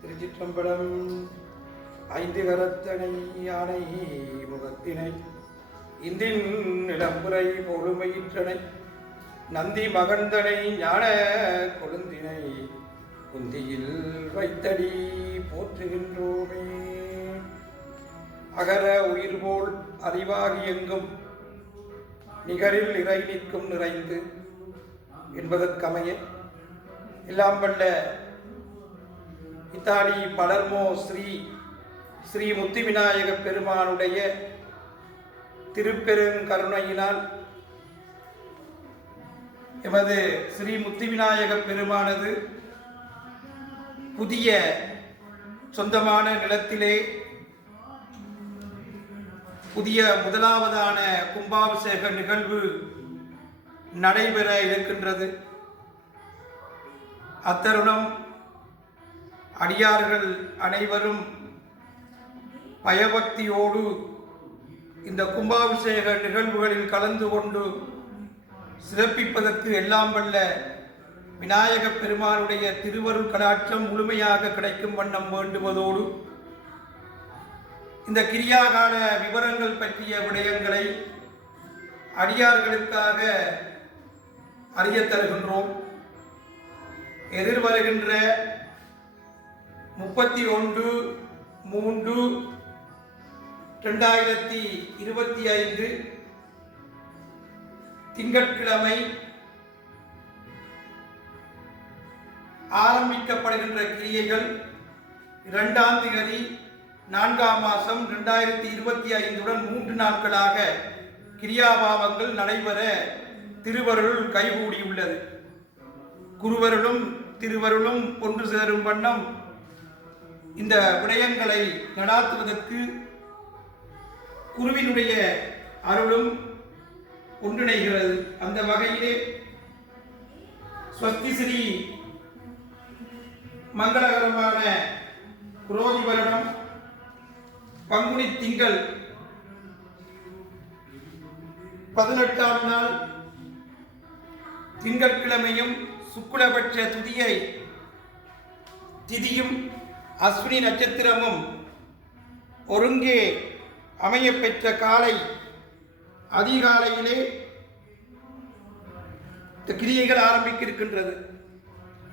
திருச்சிற்றம்பலம் ஐந்து கரத்தனை யானை முகத்தினை இந்தின் நிலம்புரை பொழுமையிற்றனை நந்தி மகந்தனை ஞான கொழுந்தினை குந்தியில் வைத்தடி போற்றுகின்றோமே. அகர உயிர் போல் அறிவாகி எங்கும் நிகரில் இறை நிற்கும் நிறைந்து என்பதற்கமைய எல்லாம் வல்ல இத்தாலி பலர்மோ ஸ்ரீ ஸ்ரீ முத்தி விநாயக பெருமானுடைய திருப்பெருங்கருணையினால் எமது ஸ்ரீ முத்தி விநாயக பெருமானது புதிய சொந்தமான நிலத்திலே புதிய முதலாவதான கும்பாபிஷேக நிகழ்வு நடைபெற இருக்கின்றது. அத்தருணம் அடியார்கள் அனைவரும் பயபக்தியோடு இந்த கும்பாபிஷேக நிகழ்வுகளில் கலந்து கொண்டு சிறப்பிப்பதற்கு எல்லாம் வல்ல விநாயகப் பெருமானுடைய திருவருள் கடாட்சம் முழுமையாக கிடைக்கும் வண்ணம் வேண்டுவதோடு இந்த கிரியாகால விவரங்கள் பற்றிய விடயங்களை அடியார்களுக்காக அறிய தருகின்றோம். எதிர்வருகின்ற முப்பத்தி ஒன்று மூன்று ரெண்டாயிரத்தி இருபத்தி ஐந்து திங்கட்கிழமை ஆரம்பிக்கப்படுகின்ற கிரியைகள் இரண்டாம் தேதி நான்காம் மாதம் ரெண்டாயிரத்தி இருபத்தி ஐந்துடன் மூன்று நாட்களாக கிரியாபாவங்கள் நடைபெற திருவருள் கைகூடியுள்ளது. குருவருளும் திருவருளும் ஒன்று சேரும் வண்ணம் இந்த விடயங்களை நடாத்துவதற்கு குருவினுடைய அருளும் ஒன்றிணைகிறது. அந்த வகையிலே ஸ்வஸ்தி ஸ்ரீ மங்களகரமான குரோதி வருடம் பங்குனி திங்கள் பதினெட்டாம் நாள் திங்கட்கிழமையும் சுக்குலபட்ச துதியை திதியும் அஸ்வினி நட்சத்திரமும் ஒருங்கே அமையப்பெற்ற காலை அதிகாலையிலே கிரியைகள் ஆரம்பிக்க இருக்கின்றது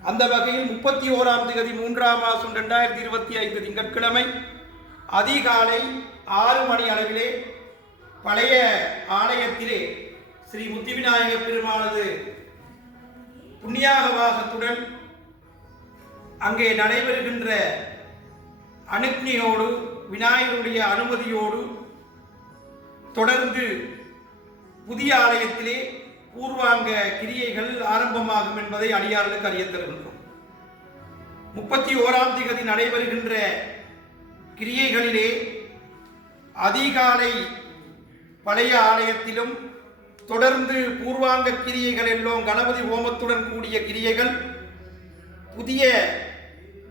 அந்த வகையில் முப்பத்தி ஓராம் தேதி மூன்றாம் மாதம் ரெண்டாயிரத்தி இருபத்தி ஐந்து திங்கட்கிழமை அதிகாலை ஆறு மணி அளவிலே பழைய ஆலயத்திலே ஸ்ரீ முத்திவிநாயக பெருமானது புண்ணியாகவாசத்துடன் அங்கே நடைபெறுகின்ற அனுக்னியோடு விநாயகருடைய அனுமதியோடு தொடர்ந்து புதிய ஆலயத்திலே பூர்வாங்க கிரியைகள் ஆரம்பமாகும் என்பதை அடியார்களுக்கு அறிய தருகின்றோம் முப்பத்தி ஓராம் திகதி நடைபெறுகின்ற கிரியைகளிலே அதிகாலை பழைய ஆலயத்திலும் தொடர்ந்து பூர்வாங்க கிரியைகள் எல்லாம் கணபதி ஹோமத்துடன் கூடிய கிரியைகள் புதிய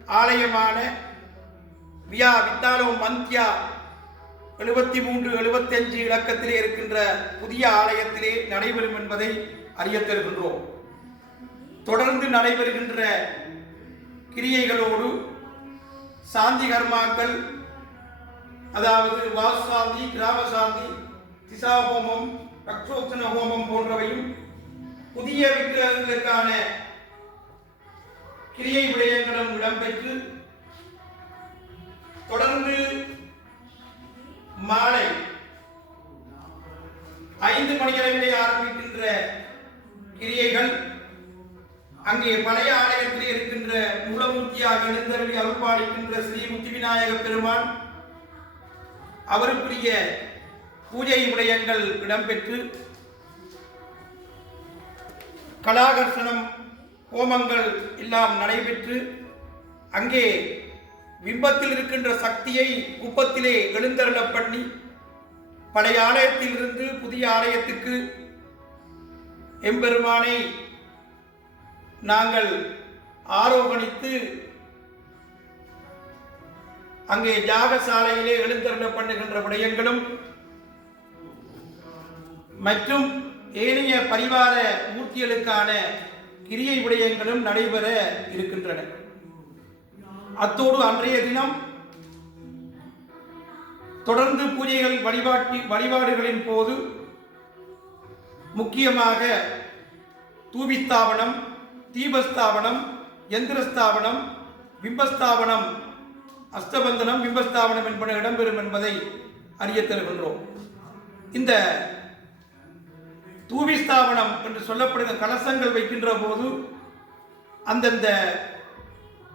ஆலயமான வியா வித்தாலோ மந்தியா எழுபத்தி மூன்று எழுபத்தஞ்சு இலக்கத்திலே இருக்கின்ற புதிய ஆலயத்திலே நடைபெறும் என்பதை அறியத்தருகின்றோம். தொடர்ந்து நடைபெறுகின்ற கிரியைகளோடு சாந்தி கர்மாக்கள் அதாவது வாசு சாந்தி கிராம சாந்தி திசா ஹோமம் ரக்ஷோத்தன ஹோமம் போன்றவையும் புதிய விக்கிரகங்களுக்கான கிரியை விடயங்களும் இடம்பெற்று தொடர்ந்து மாலை ஐந்து மணியளவிலே ஆரம்பிக்கின்ற கிரியைகள் அங்கே பழைய ஆலயத்தில் இருக்கின்ற மூலமூர்த்தியாக எழுந்தருளி அருள்பாலிக்கின்ற ஸ்ரீ முத்தி விநாயக பெருமான் அவருக்குரிய பூஜை விடயங்கள் இடம்பெற்று கலாகர்ஷணம் ஹோமங்கள் எல்லாம் நடைபெற்று அங்கே பிம்பத்தில் இருக்கின்ற சக்தியை குப்பத்திலே எழுந்தருளப் பண்ணி பழைய ஆலயத்திலிருந்து புதிய ஆலயத்துக்கு எம்பெருமானை நாங்கள் ஆரோகணித்து அங்கே யாகசாலையிலே எழுந்தருள பண்ணுகின்ற விடயங்களும் மற்றும் ஏனைய பரிவார மூர்த்திகளுக்கான கிரியை விடயங்களும் நடைபெற இருக்கின்றன. அத்தோடு அன்றைய தினம் தொடர்ந்து பூஜைகள் வழிபாட்டி வழிபாடுகளின் போது முக்கியமாக தூபிஸ்தாபனம் தீபஸ்தாபனம் யந்திரஸ்தாபனம் பிம்பஸ்தாபனம் அஸ்தபந்தனம் பிம்பஸ்தாபனம் என்பன இடம்பெறும் என்பதை அறியத் தருகின்றோம். இந்த தூவிஸ்தாபனம் என்று சொல்லப்படுகிற கலசங்கள் வைக்கின்ற போது அந்தந்த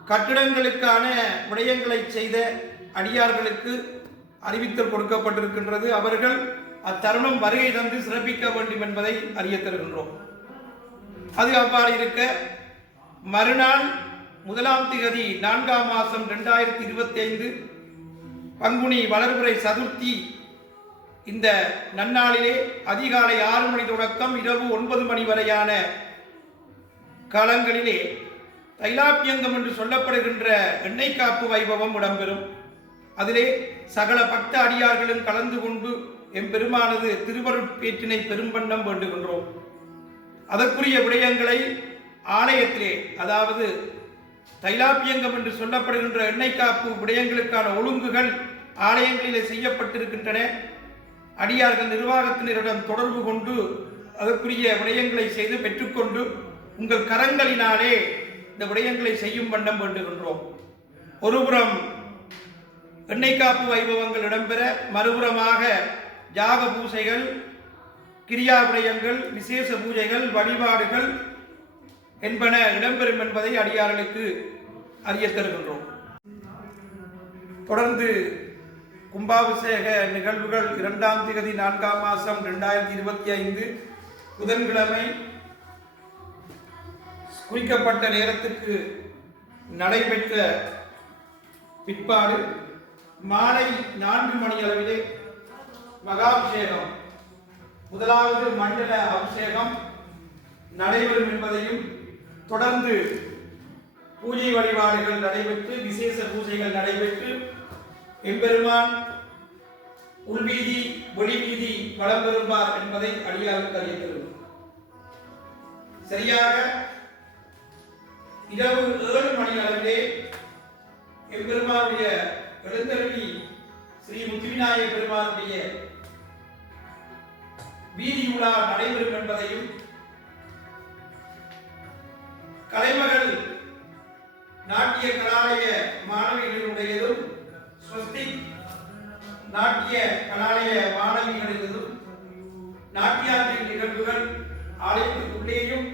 கட்டிடங்களுக்கான விடயங்களை செய்த அடியார்களுக்கு அறிவித்தல் கொடுக்கப்பட்டிருக்கின்றது. அவர்கள் அத்தருணம் வருகை தந்து சிறப்பிக்க வேண்டும் என்பதை அறியத் தருகின்றோம். அது அவ்வாறு இருக்க மறுநாள் முதலாம் திகதி நான்காம் மாதம் ரெண்டாயிரத்தி இருபத்தி ஐந்து பங்குனி வளர்புரை சதுர்த்தி இந்த நன்னாளிலே அதிகாலை ஆறு மணி தொடக்கம் இரவு ஒன்பது மணி வரையான காலங்களிலே தைலாப்பியங்கம் என்று சொல்லப்படுகின்ற எண்ணெய் காப்பு வைபவம் இடம்பெறும். அதிலே சகல பக்த அடியார்களும் கலந்து கொண்டு எம்பெருமானது திருவருட்பேற்றினை பெரும்பண்ணம் வேண்டுகின்றோம். அதற்குரிய விடயங்களை ஆலயத்திலே அதாவது தைலாப்பியங்கம் என்று சொல்லப்படுகின்ற எண்ணெய் காப்பு விடயங்களுக்கான ஒழுங்குகள் ஆலயங்களிலே செய்யப்பட்டிருக்கின்றன. அடியார்கள் நிர்வாகத்தினரிடம் தொடர்பு கொண்டு அதற்குரிய விடயங்களை செய்து பெற்றுக்கொண்டு உங்கள் கரங்களினாலே இந்த விடயங்களை செய்யும் வண்ணம் வேண்டுகின்றோம். ஒருபுறம் எண்ணெய் காப்பு வைபவங்கள் இடம்பெற மறுபுறமாக யாக பூசைகள் கிரியா விடயங்கள் விசேஷ பூஜைகள் வழிபாடுகள் என்பன இடம்பெறும் என்பதை அடியார்களுக்கு அறிய தருகின்றோம். தொடர்ந்து கும்பாபிஷேக நிகழ்வுகள் இரண்டாம் திகதி நான்காம் மாதம் ரெண்டாயிரத்தி இருபத்தி ஐந்து புதன்கிழமை குறிக்கப்பட்ட நேரத்துக்கு நடைபெற்ற பிற்பாடு மாலை நான்கு மணி அளவிலே மகாபிஷேகம். முதலாவது மண்டல அபிஷேகம் நடைபெறும் என்பதையும் தொடர்ந்து பூஜை வழிபாடுகள் நடைபெற்று விசேஷ பூஜைகள் நடைபெற்று எம்பெருமான் உள்வீதி வெளிவீதி வளம் பெறுவார் என்பதை அடியாருக்கு அறியத்தரும் சரியாக இரவு ஏழு மணி அளவிலே எம்பெருமானுடைய எழுந்தருளி ஸ்ரீ முத்துவிநாயக பெருமானுடைய வீதி உலா நடைபெறும் என்பதையும் கலைமகள் நாட்டிய கலாலய மாணவிகளினுடையதும் ஸ்வஸ்திக் நாட்டிய கலாலய மாணவிகளினதும் நாட்டியாந்தின் நிகழ்வுகள் ஆலயத்துக்குள்ளேயும்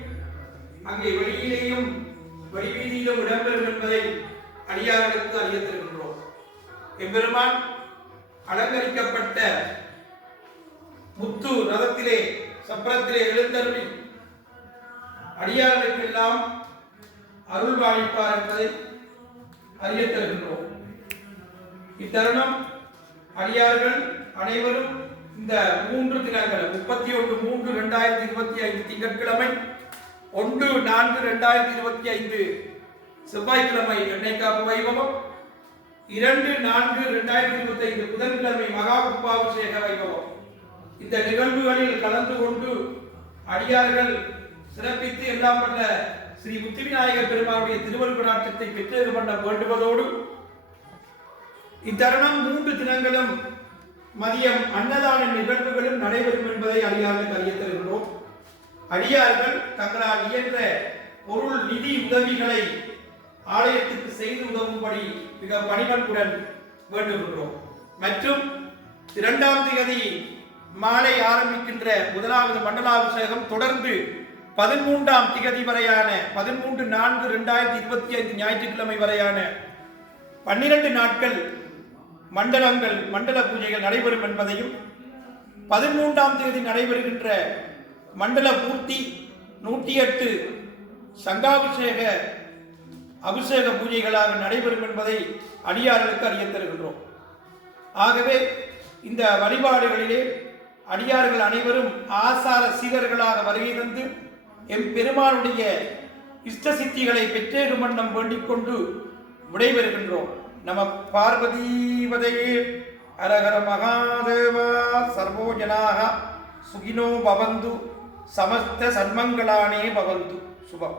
அங்கே வெளியிலேயும் வழிவீதியிலும் இடம்பெறும் என்பதை அடியார்களுக்கு அறியத்திருக்கின்றோம். எம்பெருமான் அலங்கரிக்கப்பட்ட முத்து ரதத்திலே சப்பரத்திலே எழுந்தருளி. அடியார்களுக்கெல்லாம் அருள் வாழிப்பார் என்பதை அறியத் தருகின்றோம் இத்தருணம் அடியார்கள் அனைவரும் இந்த மூன்று தினங்கள் முப்பத்தி ஒன்று மூன்று ரெண்டாயிரத்தி இருபத்தி ஐந்து திங்கட்கிழமை ஒன்று நான்கு ரெண்டாயிரத்தி இருபத்தி ஐந்து செவ்வாய்க்கிழமை எண்ணெய்காப்பு வைபவம் இரண்டு நான்கு ரெண்டாயிரத்தி இருபத்தி ஐந்து புதன்கிழமை மகா கும்பாபிஷேக வைபவம். இந்த நிகழ்வுகளில் கலந்து கொண்டு அடியார்கள் சிறப்பித்து எல்லாம் பண்ண ஸ்ரீ முத்துவிநாயகர் பெருமானுடைய திருவருளாட்சத்தை பெற்றது பண்ண வேண்டுவதோடு இத்தருணம் மூன்று தினங்களும் மதியம் அன்னதான நிகழ்வுகளும் நடைபெறும் என்பதை அடியார்கள் அறிய தருகிறோம் அடியார்கள் தங்களால் இயன்ற பொருள் நிதி உதவிகளை ஆலயத்துக்கு செய்து உதவும்படி மிக பணிவன்புடன் வேண்டுகின்றோம். மற்றும் இரண்டாம் தேதி மாலை ஆரம்பிக்கின்ற முதலாவது மண்டலாபிஷேகம் தொடர்ந்து பதிமூன்றாம் திகதி வரையான பதிமூன்று நான்கு ரெண்டாயிரத்தி இருபத்தி ஐந்து ஞாயிற்றுக்கிழமை வரையான பன்னிரண்டு நாட்கள் மண்டலங்கள் மண்டல பூஜைகள் நடைபெறும் என்பதையும் பதிமூன்றாம் தேதி நடைபெறுகின்ற மண்டல பூர்த்தி நூற்றி எட்டு சங்காபிஷேக அபிஷேக பூஜைகளாக நடைபெறும் என்பதை அடியார்களுக்கு அறிய தருகின்றோம் ஆகவே இந்த வழிபாடுகளிலே அடியார்கள் அனைவரும் ஆசார சீகர்களாக வருகை தந்து எம் பெருமானுடைய இஷ்ட சித்திகளை பெற்றேறும் வண்ணம் வேண்டிக் கொண்டு விடைபெறுகின்றோம். நம பார்வதீவதையே ஹரஹர மகாதேவா. சர்வோஜனாக சுகினோ பவந்து. சமஸ்த சன்மங்களானே பவந்து. சுபம்.